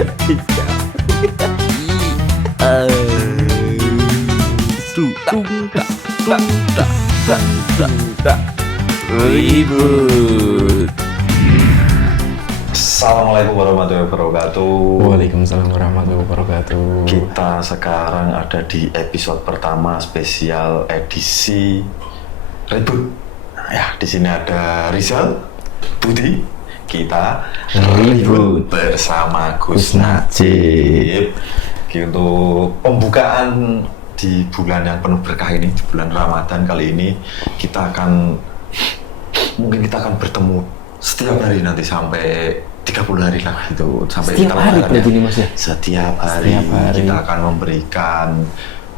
Ribut. Assalamualaikum warahmatullahi wabarakatuh. Waalaikumsalam warahmatullahi wabarakatuh. Kita sekarang ada di episode pertama spesial edisi Ribut. Ya, di sini ada Rizal, Budi, kita Ribut bersama Gus Najib. Untuk pembukaan di bulan yang penuh berkah ini, di bulan Ramadan kali ini, kita akan bertemu setiap hari nanti sampai 30 hari lah gitu, sampai setiap hari berarti ini Mas ya? Setiap hari kita akan memberikan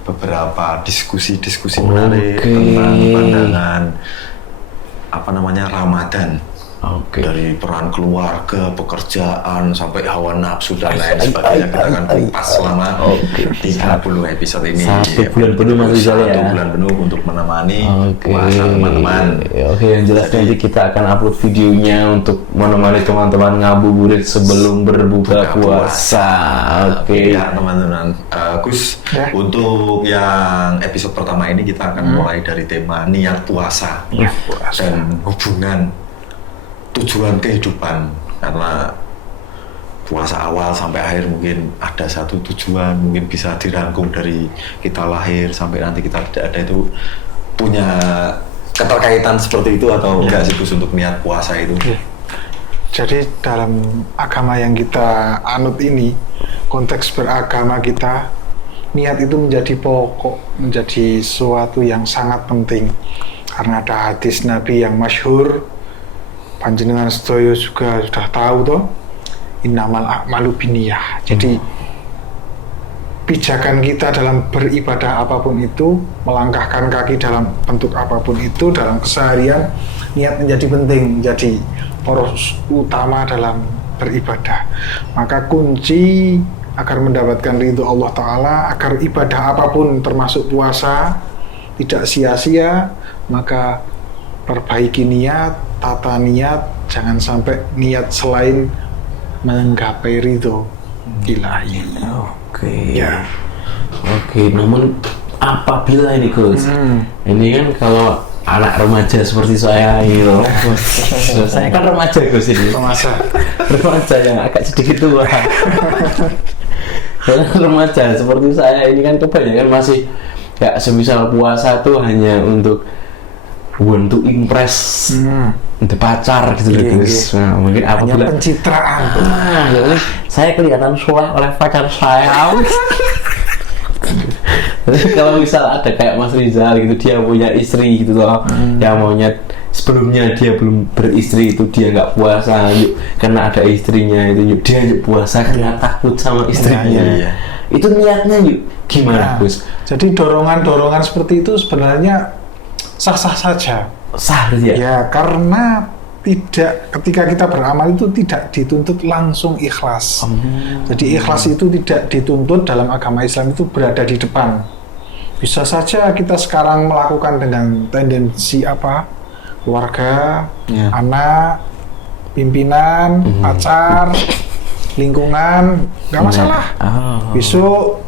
beberapa diskusi menarik tentang pandangan Ramadan. Dari peran keluarga, pekerjaan, sampai hawa nafsu dan lain sebagainya. Kita akan kupas selama 30 episode ini. Satu bulan penuh Mas Rizal ya? 1 bulan penuh untuk menemani puasa teman-teman. Yang jelas nanti kita akan upload videonya untuk menemani teman-teman ngabuburit sebelum berbuka puasa. Ya teman-teman, Gus, untuk yang episode pertama ini kita akan mulai dari tema niat puasa dan hubungan tujuan kehidupan, karena puasa awal sampai akhir mungkin ada satu tujuan, mungkin bisa dirangkum dari kita lahir sampai nanti kita tidak ada, itu punya keterkaitan seperti itu atau enggak sih Gus untuk niat puasa itu? Jadi dalam agama yang kita anut ini, konteks beragama kita, niat itu menjadi pokok, menjadi sesuatu yang sangat penting, karena ada hadis Nabi yang masyhur, panjenengan sedaya juga sudah tahu toh, innamal a'malu binniyah. Jadi pijakan kita dalam beribadah apapun itu, melangkahkan kaki dalam bentuk apapun itu dalam keseharian, niat menjadi penting, menjadi poros utama dalam beribadah. Maka kunci agar mendapatkan ridho Allah Ta'ala, agar ibadah apapun termasuk puasa tidak sia-sia, maka perbaiki niat, tata niat, jangan sampai niat selain menggapai ridho ilahi. Namun apabila ini Gus, ini kan kalau anak remaja seperti saya gitu, saya kan remaja Gus ini, remaja yang agak sedikit tua. Remaja seperti saya ini kan kebanyakan masih ya semisal puasa tuh hanya untuk impress untuk pacar gitu loh Gus. Nah, mungkin apabila pencitraan saya kelihatan soleh oleh pacar saya. Kalau misal ada kayak Mas Rizal gitu, dia punya istri gitu loh, yang maunya sebelumnya dia belum beristri itu dia nggak puasa, karena ada istrinya itu dia puasa karena takut sama istrinya. Itu niatnya gimana Gus? Jadi dorongan seperti itu sebenarnya sah-sah saja. Sah ya? Ya, karena ketika kita beramal itu tidak dituntut langsung ikhlas. Jadi ikhlas itu tidak dituntut dalam agama Islam itu berada di depan. Bisa saja kita sekarang melakukan dengan tendensi keluarga, anak, pimpinan, pacar, lingkungan, nggak masalah. Besok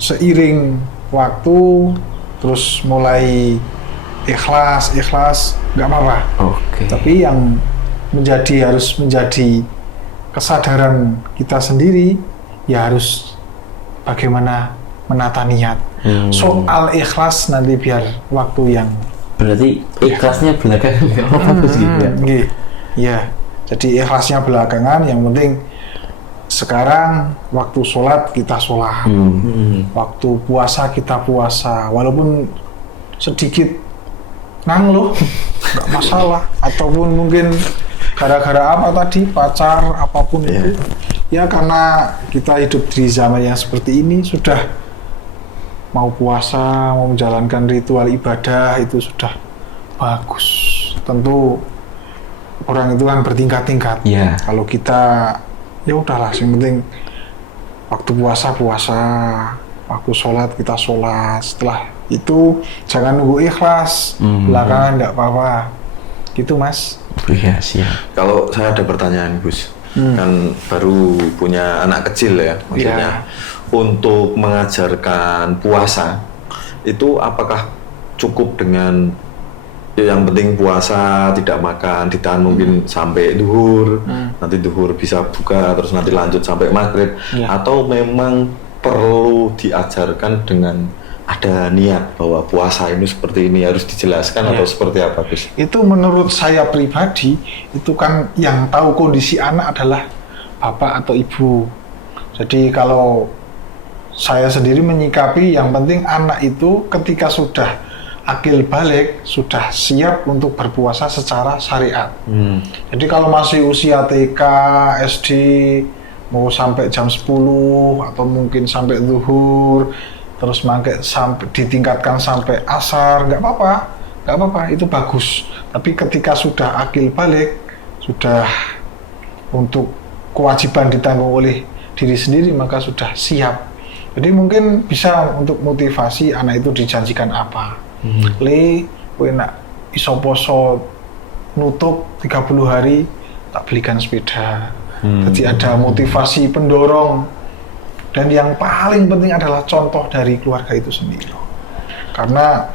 seiring waktu terus mulai ikhlas nggak apa-apa. Tapi yang harus menjadi kesadaran kita sendiri, ya harus bagaimana menata niat. Soal ikhlas nanti biar waktu yang berarti ikhlasnya belakangan bagus gitu ya? Iya, jadi ikhlasnya belakangan, yang penting sekarang waktu sholat kita sholat, waktu puasa kita puasa, walaupun sedikit ngeluh nggak masalah, ataupun mungkin gara-gara apa tadi, pacar apapun itu ya, karena kita hidup di zaman yang seperti ini, sudah mau puasa, mau menjalankan ritual ibadah itu sudah bagus. Tentu orang itu kan bertingkat-tingkat. Kalau kita ya udahlah, yang penting waktu puasa, waktu sholat kita sholat, setelah itu jangan nunggu ikhlas, belakangan nggak apa-apa gitu Mas. Iya, siap. Kalau saya ada pertanyaan Gus, kan baru punya anak kecil ya, maksudnya untuk mengajarkan puasa itu apakah cukup dengan yang penting puasa tidak makan, ditahan mungkin sampai duhur, nanti duhur bisa buka terus nanti lanjut sampai maghrib, atau memang perlu diajarkan dengan ada niat bahwa puasa ini seperti ini harus dijelaskan atau seperti apa, Gus? Itu menurut saya pribadi, itu kan yang tahu kondisi anak adalah bapak atau ibu. Jadi kalau saya sendiri menyikapi yang penting anak itu ketika sudah akil balik, sudah siap untuk berpuasa secara syariat. Jadi kalau masih usia TK, SD, mau sampai jam 10 atau mungkin sampai zuhur, terus sampai ditingkatkan sampai asar, nggak apa-apa, itu bagus. Tapi ketika sudah akil balik, sudah untuk kewajiban ditanggung oleh diri sendiri, maka sudah siap. Jadi mungkin bisa untuk motivasi anak itu dijanjikan apa. Kowe nak iso poso nutup 30 hari, tak belikan sepeda. Jadi ada motivasi pendorong. Dan yang paling penting adalah contoh dari keluarga itu sendiri. Karena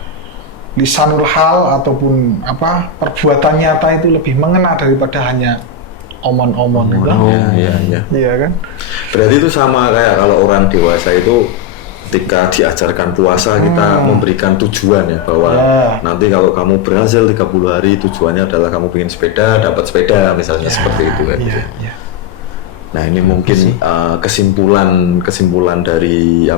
lisanul hal ataupun perbuatan nyata itu lebih mengena daripada hanya omon-omon. Iya kan? Berarti itu sama kayak kalau orang dewasa itu ketika diajarkan puasa kita memberikan tujuan ya, bahwa nanti kalau kamu berhasil 30 hari tujuannya adalah kamu ingin sepeda, dapat sepeda misalnya, seperti itu kan. Nah ini mungkin kesimpulan dari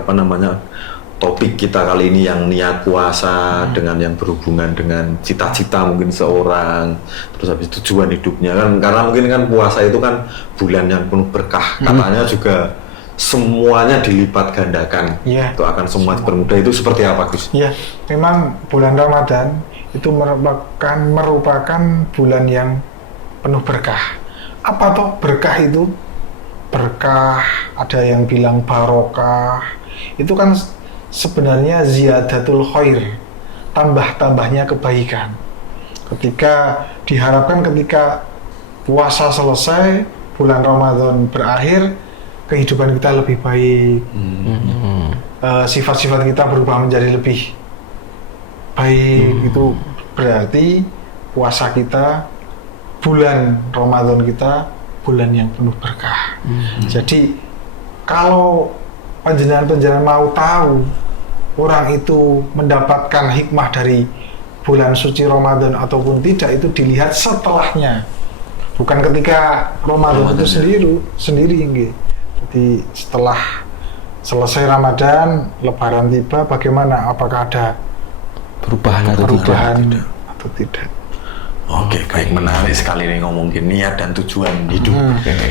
topik kita kali ini yang niat puasa dengan yang berhubungan dengan cita-cita mungkin seorang, terus habis tujuan hidupnya kan, karena mungkin kan puasa itu kan bulan yang penuh berkah, katanya juga semuanya dilipat gandakan, itu akan semua dipermudah. Itu seperti apa, Gus? Ya, memang bulan Ramadan itu merupakan bulan yang penuh berkah. Apa toh berkah itu? Berkah, ada yang bilang barokah, itu kan sebenarnya ziyadatul khair, tambah-tambahnya kebaikan. Diharapkan ketika puasa selesai, bulan Ramadan berakhir, kehidupan kita lebih baik, sifat-sifat kita berubah menjadi lebih baik. Itu berarti puasa kita, bulan Ramadan kita, bulan yang penuh berkah. Jadi kalau panjenengan mau tahu orang itu mendapatkan hikmah dari bulan suci Ramadan ataupun tidak, itu dilihat setelahnya, bukan ketika Ramadan itu sendiri. Jadi setelah selesai Ramadan, Lebaran tiba, bagaimana? Apakah ada perubahan atau tidak? Oke, baik, menarik sekali nih ngomongin niat dan tujuan hidup.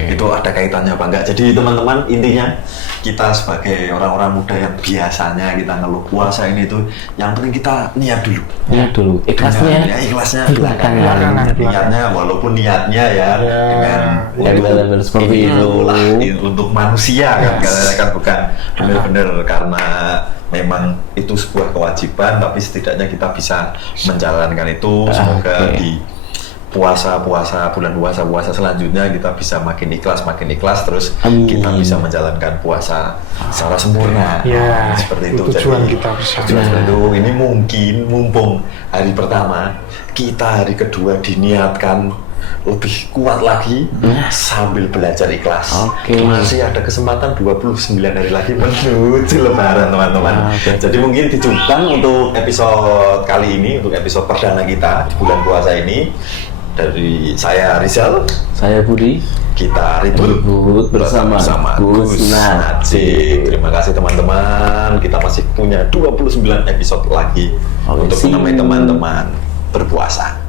Itu ada kaitannya apa enggak? Jadi teman-teman, intinya kita sebagai orang-orang muda yang biasanya kita ngeluh puasa ini tuh, yang penting kita niat dulu. Ikhlasnya belakangan. Niatnya walaupun niatnya dengan seperti itu untuk manusia kan bukan benar-benar karena memang itu sebuah kewajiban, tapi setidaknya kita bisa menjalankan itu. Semoga di bulan puasa selanjutnya kita bisa makin ikhlas terus. Amin. Kita bisa menjalankan puasa secara sempurna. Seperti itu. Tujuan kita bersama. Ini mungkin mumpung hari pertama, kita hari kedua diniatkan lebih kuat lagi sambil belajar ikhlas. Masih ada kesempatan 29 hari lagi menuju Lebaran, teman-teman. Jadi mungkin dicukupkan untuk episode kali ini, untuk episode perdana kita di bulan puasa ini. Dari saya Rizal, saya Budi, kita ribut bersama Gus Najib. Terima kasih teman-teman. Kita masih punya 29 episode lagi untuk menemani teman-teman berpuasa.